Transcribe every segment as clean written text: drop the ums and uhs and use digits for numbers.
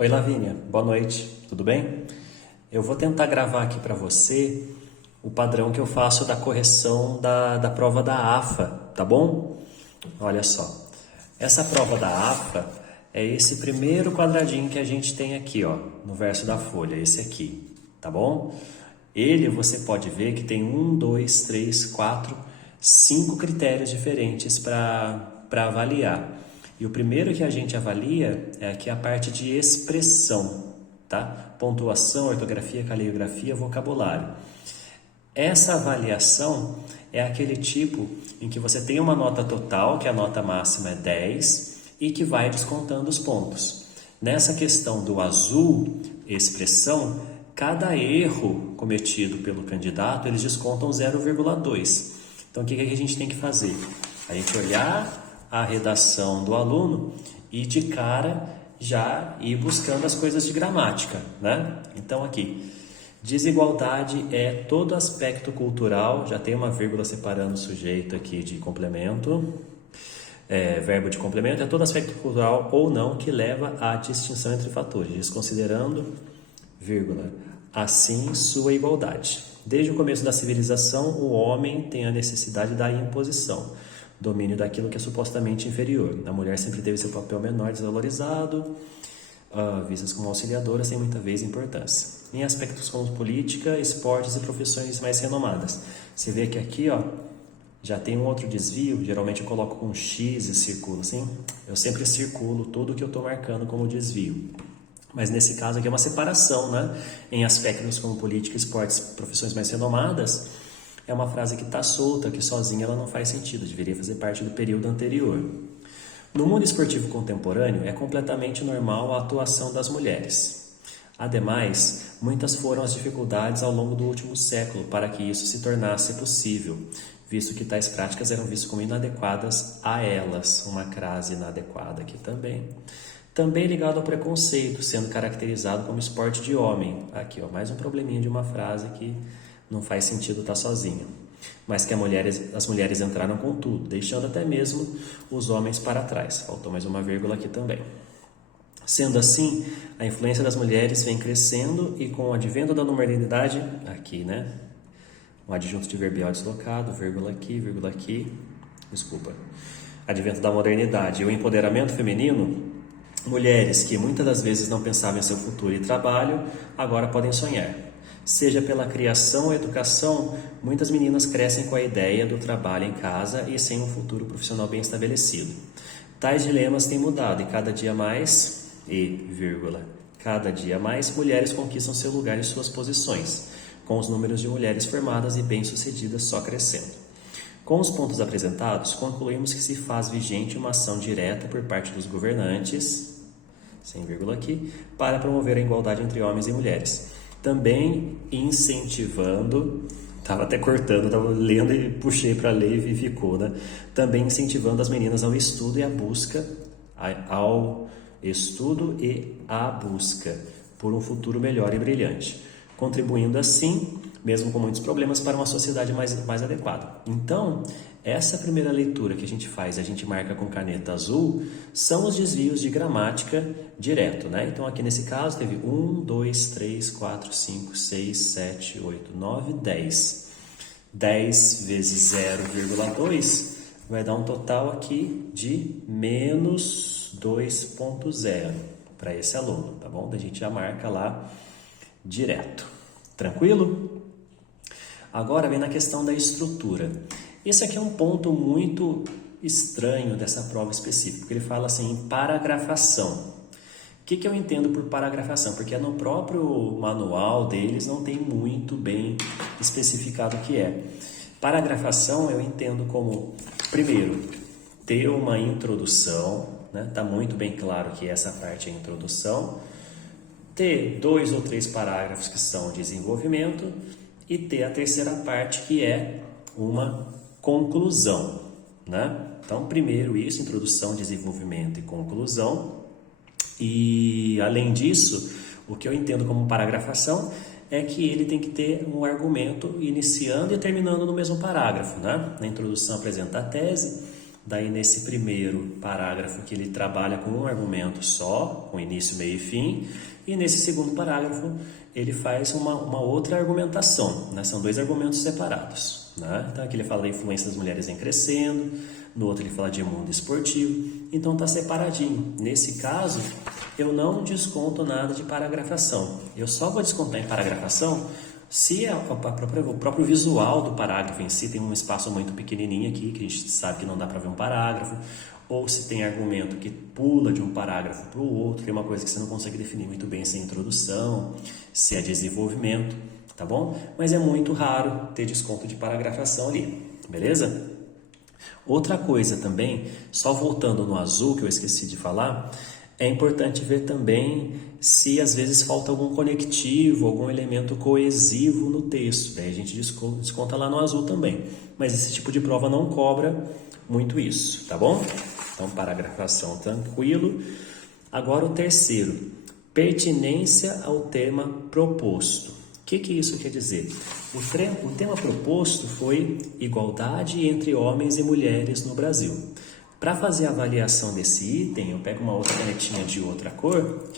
Oi, Lavínia, boa noite, tudo bem? Eu vou tentar gravar aqui para você o padrão que eu faço da correção da prova da AFA, tá bom? Olha só, essa prova da AFA é esse primeiro quadradinho que a gente tem aqui, ó, no verso da folha, esse aqui, tá bom? Ele você pode ver que tem 5 critérios diferentes para avaliar. E o primeiro que a gente avalia é aqui a parte de expressão, tá? Pontuação, ortografia, caligrafia, vocabulário. Essa avaliação é aquele tipo em que você tem uma nota total, que a nota máxima é 10, e que vai descontando os pontos. Nessa questão do azul, expressão, cada erro cometido pelo candidato, eles descontam 0,2. Então, o que a gente tem que fazer? A gente olhar a redação do aluno e de cara já ir buscando as coisas de gramática, né? Então, aqui, desigualdade é todo aspecto cultural, já tem uma vírgula separando o sujeito aqui de complemento, verbo de complemento, é todo aspecto cultural ou não que leva à distinção entre fatores, desconsiderando, vírgula, assim sua igualdade. Desde o começo da civilização, o homem tem a necessidade da imposição, domínio daquilo que é supostamente inferior. A mulher sempre teve seu papel menor, desvalorizado, vistas como auxiliadoras, sem muita vez importância. Em aspectos como política, esportes e profissões mais renomadas. Você vê que aqui, ó, já tem um outro desvio, geralmente eu coloco com X e circulo, assim. Eu sempre circulo tudo que eu estou marcando como desvio. Mas nesse caso aqui é uma separação, né? Em aspectos como política, esportes, profissões mais renomadas, é uma frase que está solta, que sozinha ela não faz sentido, deveria fazer parte do período anterior. No mundo esportivo contemporâneo, é completamente normal a atuação das mulheres. Ademais, muitas foram as dificuldades ao longo do último século para que isso se tornasse possível, visto que tais práticas eram vistas como inadequadas a elas. Uma crase inadequada aqui também. Também ligado ao preconceito, sendo caracterizado como esporte de homem. Aqui, ó, mais um probleminha de uma frase que não faz sentido estar sozinha. Mas que as mulheres entraram com tudo, deixando até mesmo os homens para trás. Faltou mais uma vírgula aqui também. Sendo assim, a influência das mulheres vem crescendo e com o advento da modernidade, aqui, né? Um adjunto de verbial deslocado, vírgula aqui, desculpa. Advento da modernidade e o empoderamento feminino, mulheres que muitas das vezes não pensavam em seu futuro e trabalho, agora podem sonhar. Seja pela criação ou educação, muitas meninas crescem com a ideia do trabalho em casa e sem um futuro profissional bem estabelecido. Tais dilemas têm mudado e cada dia mais, mulheres conquistam seu lugar e suas posições, com os números de mulheres formadas e bem-sucedidas só crescendo. Com os pontos apresentados, concluímos que se faz vigente uma ação direta por parte dos governantes, sem vírgula aqui, para promover a igualdade entre homens e mulheres. Também incentivando, estava até cortando, estava lendo e puxei para ler e ficou, né? Também incentivando as meninas ao estudo e à busca, por um futuro melhor e brilhante, contribuindo assim, mesmo com muitos problemas, para uma sociedade mais adequada. Então, essa primeira leitura que a gente faz, a gente marca com caneta azul, são os desvios de gramática direto, né? Então, aqui nesse caso, teve 1, 2, 3, 4, 5, 6, 7, 8, 9, 10. 10 vezes 0,2 vai dar um total aqui de menos 2,0 para esse aluno, tá bom? A gente já marca lá direto. Tranquilo? Agora vem na questão da estrutura. Esse aqui é um ponto muito estranho dessa prova específica, porque ele fala assim, em paragrafação. O que eu entendo por paragrafação? Porque no próprio manual deles não tem muito bem especificado o que é. Paragrafação eu entendo como, primeiro, ter uma introdução, né? Tá muito bem claro que essa parte é a introdução, ter 2 ou 3 parágrafos que são desenvolvimento e ter a terceira parte que é uma conclusão, né? Então, primeiro isso, introdução, desenvolvimento e conclusão. E, além disso, o que eu entendo como paragrafação é que ele tem que ter um argumento iniciando e terminando no mesmo parágrafo, né? Na introdução apresenta a tese, Daí nesse primeiro parágrafo que ele trabalha com um argumento só, com início, meio e fim, e nesse segundo parágrafo ele faz uma outra argumentação, né? São dois argumentos separados, né? Então aqui ele fala da influência das mulheres em crescendo, no outro ele fala de mundo esportivo, então está separadinho. Nesse caso, eu não desconto nada de paragrafação, eu só vou descontar em paragrafação se o próprio visual do parágrafo em si tem um espaço muito pequenininho aqui, que a gente sabe que não dá para ver um parágrafo, ou se tem argumento que pula de um parágrafo para o outro, que é uma coisa que você não consegue definir muito bem se é introdução, se é desenvolvimento, tá bom? Mas é muito raro ter desconto de paragrafação ali, beleza? Outra coisa também, só voltando no azul que eu esqueci de falar, é importante ver também se às vezes falta algum conectivo, algum elemento coesivo no texto. Daí a gente desconta lá no azul também. Mas esse tipo de prova não cobra muito isso, tá bom? Então, paragrafação tranquilo. Agora o terceiro, pertinência ao tema proposto. O que isso quer dizer? O tema proposto foi igualdade entre homens e mulheres no Brasil. Para fazer a avaliação desse item, eu pego uma outra canetinha de outra cor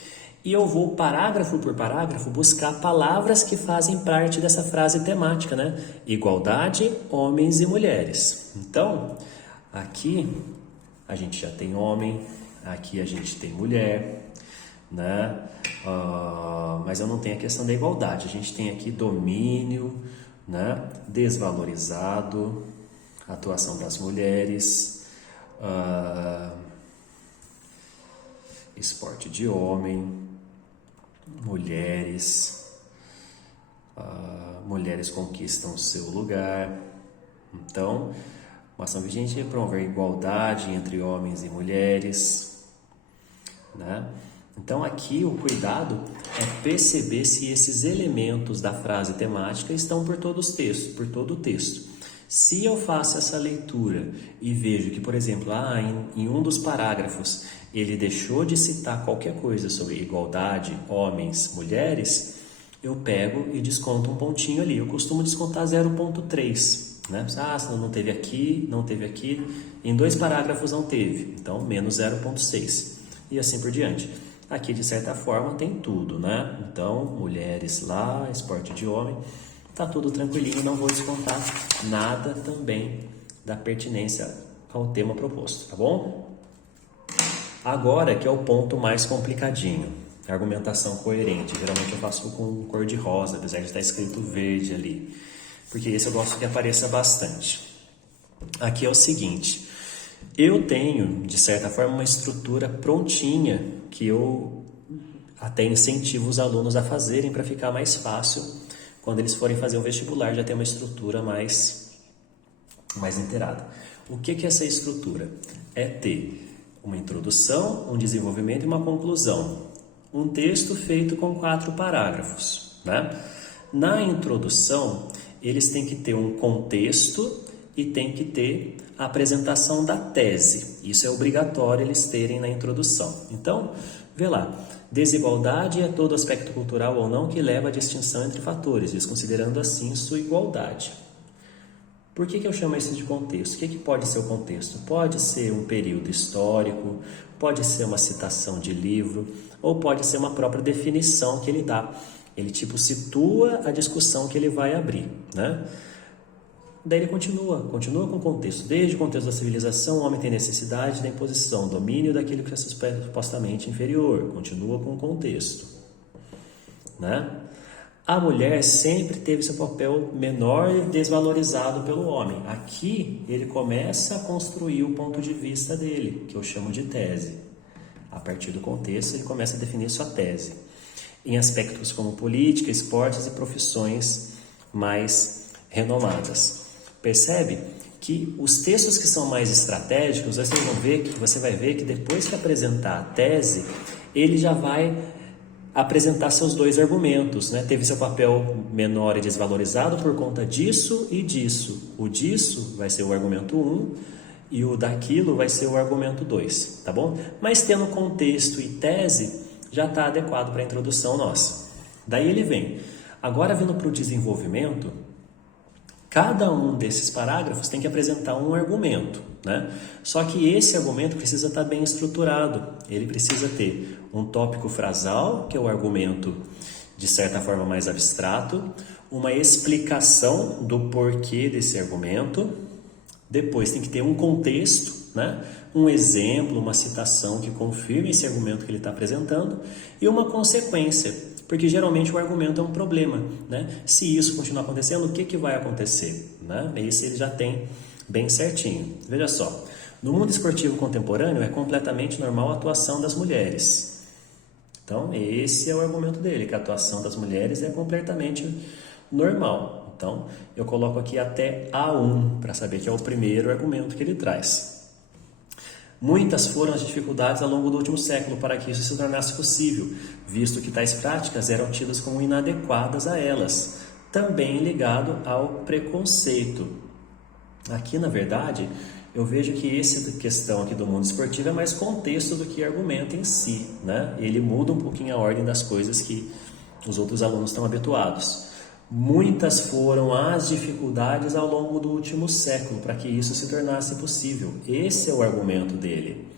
e eu vou parágrafo por parágrafo buscar palavras que fazem parte dessa frase temática, né? Igualdade, homens e mulheres. Então, aqui a gente já tem homem, aqui a gente tem mulher, né? Mas eu não tenho a questão da igualdade. A gente tem aqui domínio, né? Desvalorizado, atuação das mulheres, esporte de homem, mulheres, mulheres conquistam seu lugar. Então, uma ação vigente é promover igualdade entre homens e mulheres, né? Então aqui o cuidado é perceber se esses elementos da frase temática estão por todo o texto. Se eu faço essa leitura e vejo que, por exemplo, em um dos parágrafos ele deixou de citar qualquer coisa sobre igualdade, homens, mulheres, eu pego e desconto um pontinho ali. Eu costumo descontar 0,3, né? Não teve aqui, em 2 parágrafos não teve, então menos 0,6 e assim por diante. Aqui, de certa forma, tem tudo, né? Então, mulheres lá, esporte de homem, tá tudo tranquilinho, não vou descontar nada também da pertinência ao tema proposto, tá bom? Agora que é o ponto mais complicadinho, argumentação coerente. Geralmente eu faço com cor de rosa, apesar de estar escrito verde ali, porque esse eu gosto que apareça bastante. Aqui é o seguinte, eu tenho, de certa forma, uma estrutura prontinha que eu até incentivo os alunos a fazerem para ficar mais fácil quando eles forem fazer o vestibular, já ter uma estrutura mais inteirada. O que é essa estrutura? É ter uma introdução, um desenvolvimento e uma conclusão. Um texto feito com 4 parágrafos, né? Na introdução, eles têm que ter um contexto e tem que ter a apresentação da tese. Isso é obrigatório eles terem na introdução. Então, vê lá. Desigualdade é todo aspecto cultural ou não que leva à distinção entre fatores, desconsiderando assim sua igualdade. Por que eu chamo isso de contexto? O que pode ser o contexto? Pode ser um período histórico, pode ser uma citação de livro, ou pode ser uma própria definição que ele dá. Ele situa a discussão que ele vai abrir, né? Daí ele continua com o contexto. Desde o contexto da civilização, o homem tem necessidade da imposição, domínio daquilo que é supostamente inferior. Continua com o contexto, né? A mulher sempre teve seu papel menor e desvalorizado pelo homem. Aqui ele começa a construir o ponto de vista dele, que eu chamo de tese. A partir do contexto, ele começa a definir sua tese. Em aspectos como política, esportes e profissões mais renomadas. Percebe que os textos que são mais estratégicos, você vai ver que depois que apresentar a tese, ele já vai apresentar seus 2 argumentos, né? Teve seu papel menor e desvalorizado por conta disso e disso. O disso vai ser o argumento 1 e o daquilo vai ser o argumento 2, tá bom? Mas tendo contexto e tese, já está adequado para a introdução nossa. Daí ele vem. Agora, vindo para o desenvolvimento, Cada um desses parágrafos tem que apresentar um argumento, né? Só que esse argumento precisa estar bem estruturado. Ele precisa ter um tópico frasal, que é o argumento de certa forma mais abstrato, uma explicação do porquê desse argumento. Depois tem que ter um contexto, né? Um exemplo, uma citação que confirme esse argumento que ele está apresentando e uma consequência. Porque geralmente o argumento é um problema, né? Se isso continuar acontecendo, o que vai acontecer? Né? Esse ele já tem bem certinho. Veja só, no mundo esportivo contemporâneo é completamente normal a atuação das mulheres. Então, esse é o argumento dele, que a atuação das mulheres é completamente normal. Então, eu coloco aqui até A1, para saber que é o primeiro argumento que ele traz. Muitas foram as dificuldades ao longo do último século para que isso se tornasse possível, visto que tais práticas eram tidas como inadequadas a elas, também ligado ao preconceito. Aqui, na verdade, eu vejo que essa questão aqui do mundo esportivo é mais contexto do que argumento em si, né? Ele muda um pouquinho a ordem das coisas que os outros alunos estão habituados. Muitas foram as dificuldades ao longo do último século para que isso se tornasse possível. Esse é o argumento dele.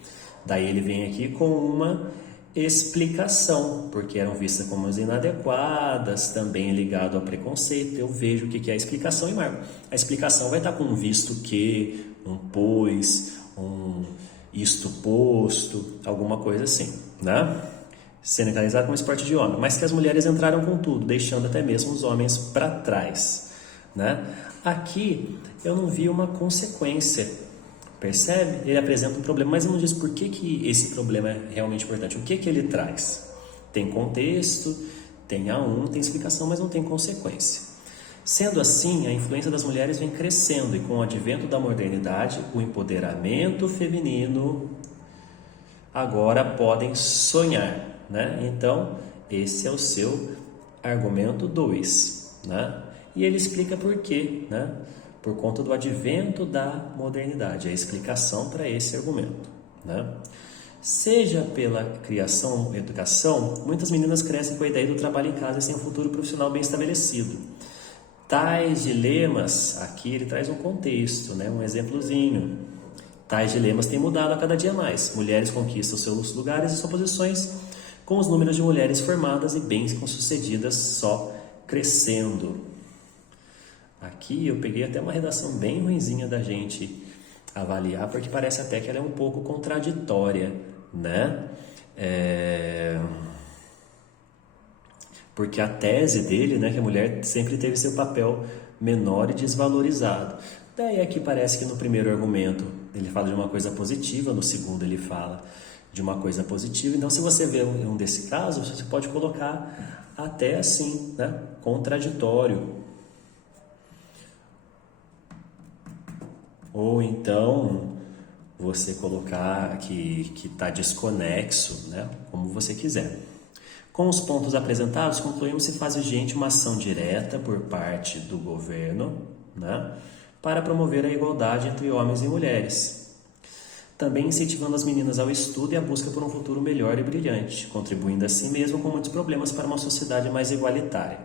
Daí ele vem aqui com uma explicação, porque eram vistas como inadequadas, também ligado ao preconceito. Eu vejo o que é a explicação e marco. A explicação vai estar com um visto que, um pois, um isto posto, alguma coisa assim, né? Sendo realizado como esporte de homem, mas que as mulheres entraram com tudo, deixando até mesmo os homens para trás, né? Aqui eu não vi uma consequência, percebe? Ele apresenta um problema, mas não diz por que esse problema é realmente importante, o que ele traz. Tem contexto, tem A1, tem explicação, mas não tem consequência. Sendo assim, a influência das mulheres vem crescendo e com o advento da modernidade, o empoderamento feminino agora podem sonhar. Né? Então, esse é o seu argumento 2. Né? E ele explica por quê. Né? Por conta do advento da modernidade. A explicação para esse argumento. Né? Seja pela criação ou educação, muitas meninas crescem com a ideia do trabalho em casa sem um futuro profissional bem estabelecido. Tais dilemas, aqui ele traz um contexto, né? Um exemplozinho. Tais dilemas têm mudado a cada dia mais. Mulheres conquistam seus lugares e suas posições, com os números de mulheres formadas e bem-sucedidas só crescendo. Aqui eu peguei até uma redação bem ruinzinha da gente avaliar, porque parece até que ela é um pouco contraditória, né? Porque a tese dele, né, que a mulher sempre teve seu papel menor e desvalorizado. Daí aqui parece que no primeiro argumento ele fala de uma coisa positiva, no segundo ele fala de uma coisa positiva. Então, se você vê um desse caso, você pode colocar até assim, né? Contraditório. Ou então, você colocar que está desconexo, né? Como você quiser. Com os pontos apresentados, concluímos se faz urgente uma ação direta por parte do governo, né? Para promover a igualdade entre homens e mulheres. Também incentivando as meninas ao estudo e à busca por um futuro melhor e brilhante, contribuindo assim mesmo com muitos problemas para uma sociedade mais igualitária.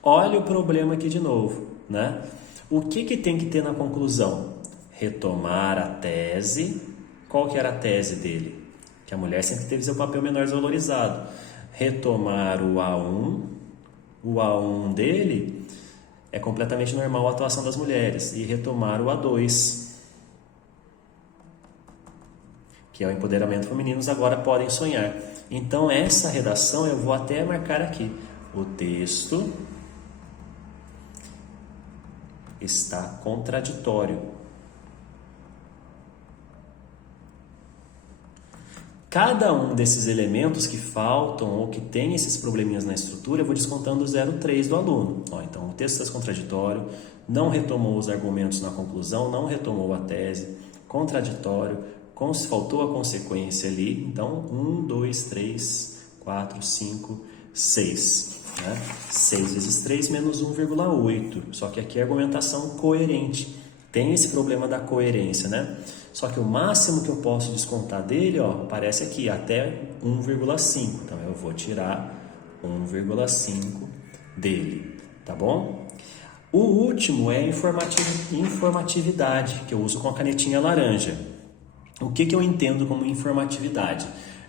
Olha o problema aqui de novo, né? O que tem que ter na conclusão? Retomar a tese. Qual que era a tese dele? Que a mulher sempre teve seu papel menor desvalorizado. Retomar o A1. O A1 dele é completamente normal a atuação das mulheres. E retomar o A2, que é o empoderamento feminino, agora podem sonhar. Então, essa redação eu vou até marcar aqui. O texto está contraditório. Cada um desses elementos que faltam ou que tem esses probleminhas na estrutura, eu vou descontando o 0,3 do aluno. Então, o texto está contraditório, não retomou os argumentos na conclusão, não retomou a tese, contraditório, faltou a consequência ali. Então, 1, 2, 3, 4, 5, 6. Né? 6 vezes 3 menos 1,8. Só que aqui é argumentação coerente. Tem esse problema da coerência, né? Só que o máximo que eu posso descontar dele, ó, aparece aqui, até 1,5. Então, eu vou tirar 1,5 dele, tá bom? O último é informatividade, que eu uso com a canetinha laranja. O que eu entendo como informatividade?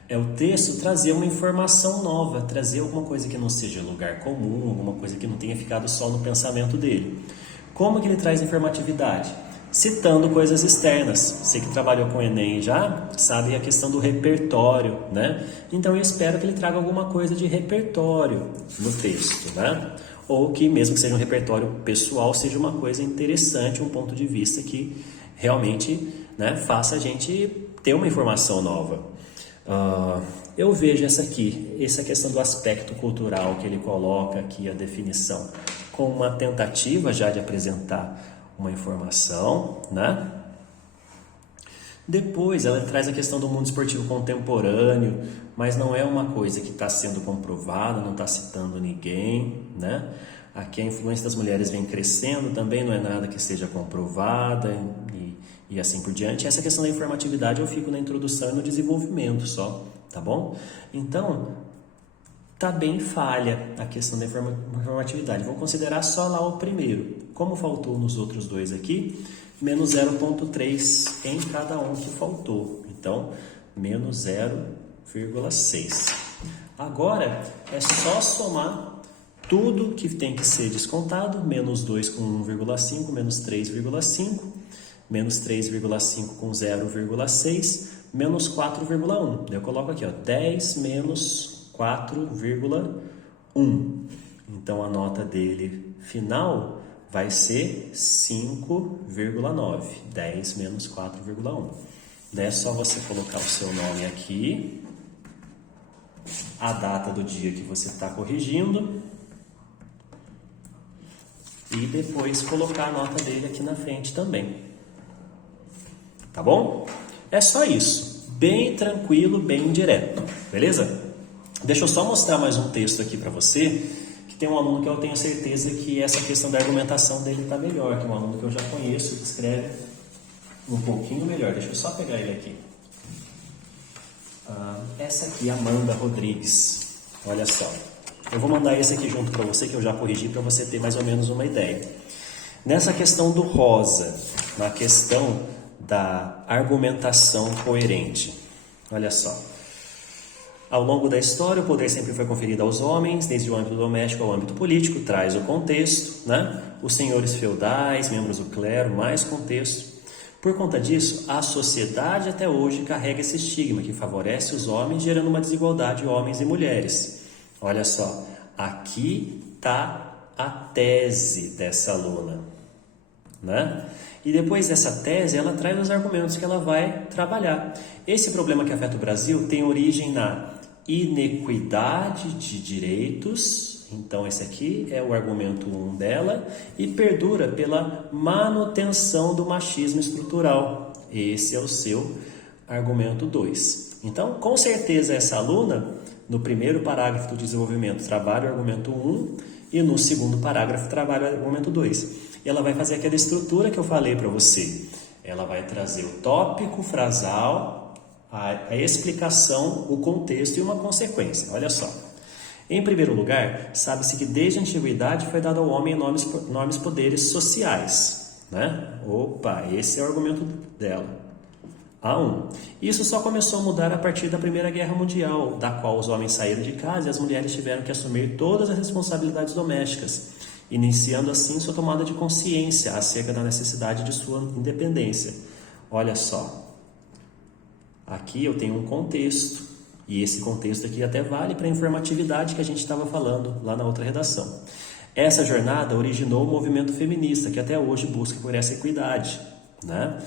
É o texto trazer uma informação nova, trazer alguma coisa que não seja lugar comum, alguma coisa que não tenha ficado só no pensamento dele. Como que ele traz informatividade? Citando coisas externas. Você que trabalhou com o Enem já sabe a questão do repertório, né? Então eu espero que ele traga alguma coisa de repertório no texto, né? Ou que mesmo que seja um repertório pessoal, seja uma coisa interessante, um ponto de vista que realmente, né, faça a gente ter uma informação nova. Eu vejo essa questão do aspecto cultural que ele coloca aqui, a definição, com uma tentativa já de apresentar uma informação, né? Depois ela traz a questão do mundo esportivo contemporâneo, mas não é uma coisa que está sendo comprovada, não está citando ninguém, né? Aqui a influência das mulheres vem crescendo, também não é nada que seja comprovada e assim por diante. Essa questão da informatividade eu fico na introdução e no desenvolvimento só, tá bom? Então, tá bem falha a questão da informatividade. Vamos considerar só lá o primeiro. Como faltou nos outros dois aqui, menos 0,3 em cada um que faltou. Então, menos 0,6. Agora, é só somar tudo que tem que ser descontado. Menos 2 com 1,5, menos 3,5, menos 3,5 com 0,6, menos 4,1. Eu coloco aqui, ó, 10 menos 4,1. Então, a nota dele final vai ser 5,9. 10 menos 4,1. Daí é só você colocar o seu nome aqui, a data do dia que você está corrigindo e depois colocar a nota dele aqui na frente também. Tá bom? É só isso. Bem tranquilo, bem direto. Beleza? Deixa eu só mostrar mais um texto aqui para você, que tem um aluno que eu tenho certeza que essa questão da argumentação dele está melhor, que é um aluno que eu já conheço, que escreve um pouquinho melhor. Deixa eu só pegar ele aqui. Essa aqui, Amanda Rodrigues. Olha só. Eu vou mandar esse aqui junto para você, que eu já corrigi, para você ter mais ou menos uma ideia. Nessa questão do rosa, na questão da argumentação coerente. Olha só. Ao longo da história, o poder sempre foi conferido aos homens, desde o âmbito doméstico ao âmbito político, traz o contexto, né? Os senhores feudais, membros do clero, mais contexto. Por conta disso, a sociedade até hoje carrega esse estigma que favorece os homens, gerando uma desigualdade homens e mulheres. Olha só, aqui está a tese dessa aluna, né? E depois dessa tese, ela traz os argumentos que ela vai trabalhar. Esse problema que afeta o Brasil tem origem na inequidade de direitos, então esse aqui é o argumento 1 dela, e perdura pela manutenção do machismo estrutural. Esse é o seu argumento 2. Então, com certeza essa aluna, no primeiro parágrafo do desenvolvimento, trabalha o argumento 1 e no segundo parágrafo trabalha o argumento 2. E ela vai fazer aquela estrutura que eu falei para você. Ela vai trazer o tópico, frasal, a explicação, o contexto e uma consequência. Olha só. Em primeiro lugar, sabe-se que desde a antiguidade foi dado ao homem enormes poderes sociais, né? Opa, esse é o argumento dela. A1. Isso só começou a mudar a partir da Primeira Guerra Mundial, da qual os homens saíram de casa e as mulheres tiveram que assumir todas as responsabilidades domésticas, iniciando assim sua tomada de consciência acerca da necessidade de sua independência. Olha só, aqui eu tenho um contexto, e esse contexto aqui até vale para a informatividade que a gente estava falando lá na outra redação. Essa jornada originou o movimento feminista, que até hoje busca por essa equidade, né?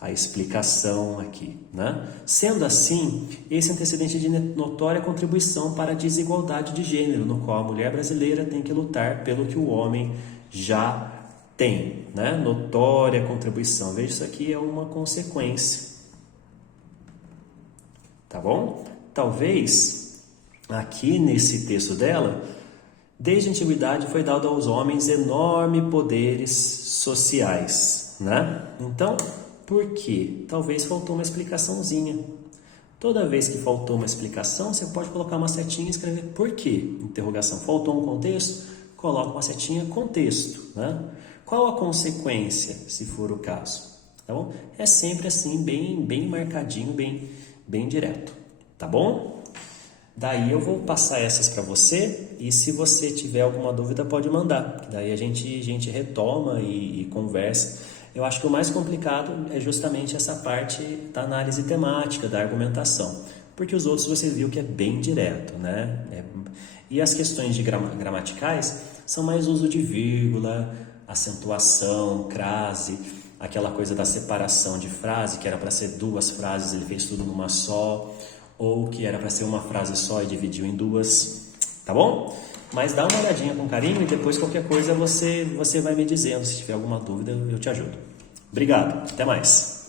A explicação aqui, né? Sendo assim, esse antecedente de notória contribuição para a desigualdade de gênero, no qual a mulher brasileira tem que lutar pelo que o homem já tem, né? Notória contribuição. Veja, isso aqui é uma consequência. Tá bom? Talvez, aqui nesse texto dela, desde a antiguidade foi dado aos homens enormes poderes sociais, né? Então, por quê? Talvez faltou uma explicaçãozinha. Toda vez que faltou uma explicação, você pode colocar uma setinha e escrever por quê? Interrogação. Faltou um contexto? coloca uma setinha contexto, né? Qual a consequência, se for o caso? Tá bom? É sempre assim, bem marcadinho, bem direto, tá bom? Daí eu vou passar essas para você e se você tiver alguma dúvida pode mandar. Daí a gente retoma e conversa. Eu acho que o mais complicado é justamente essa parte da análise temática, da argumentação. Porque os outros você viu que é bem direto, né? E as questões gramaticais são mais uso de vírgula, acentuação, crase, aquela coisa da separação de frase, que era para ser duas frases, ele fez tudo numa só, ou que era para ser uma frase só e dividiu em duas, tá bom? Mas dá uma olhadinha com carinho e depois qualquer coisa você vai me dizendo, se tiver alguma dúvida eu te ajudo. Obrigado, até mais!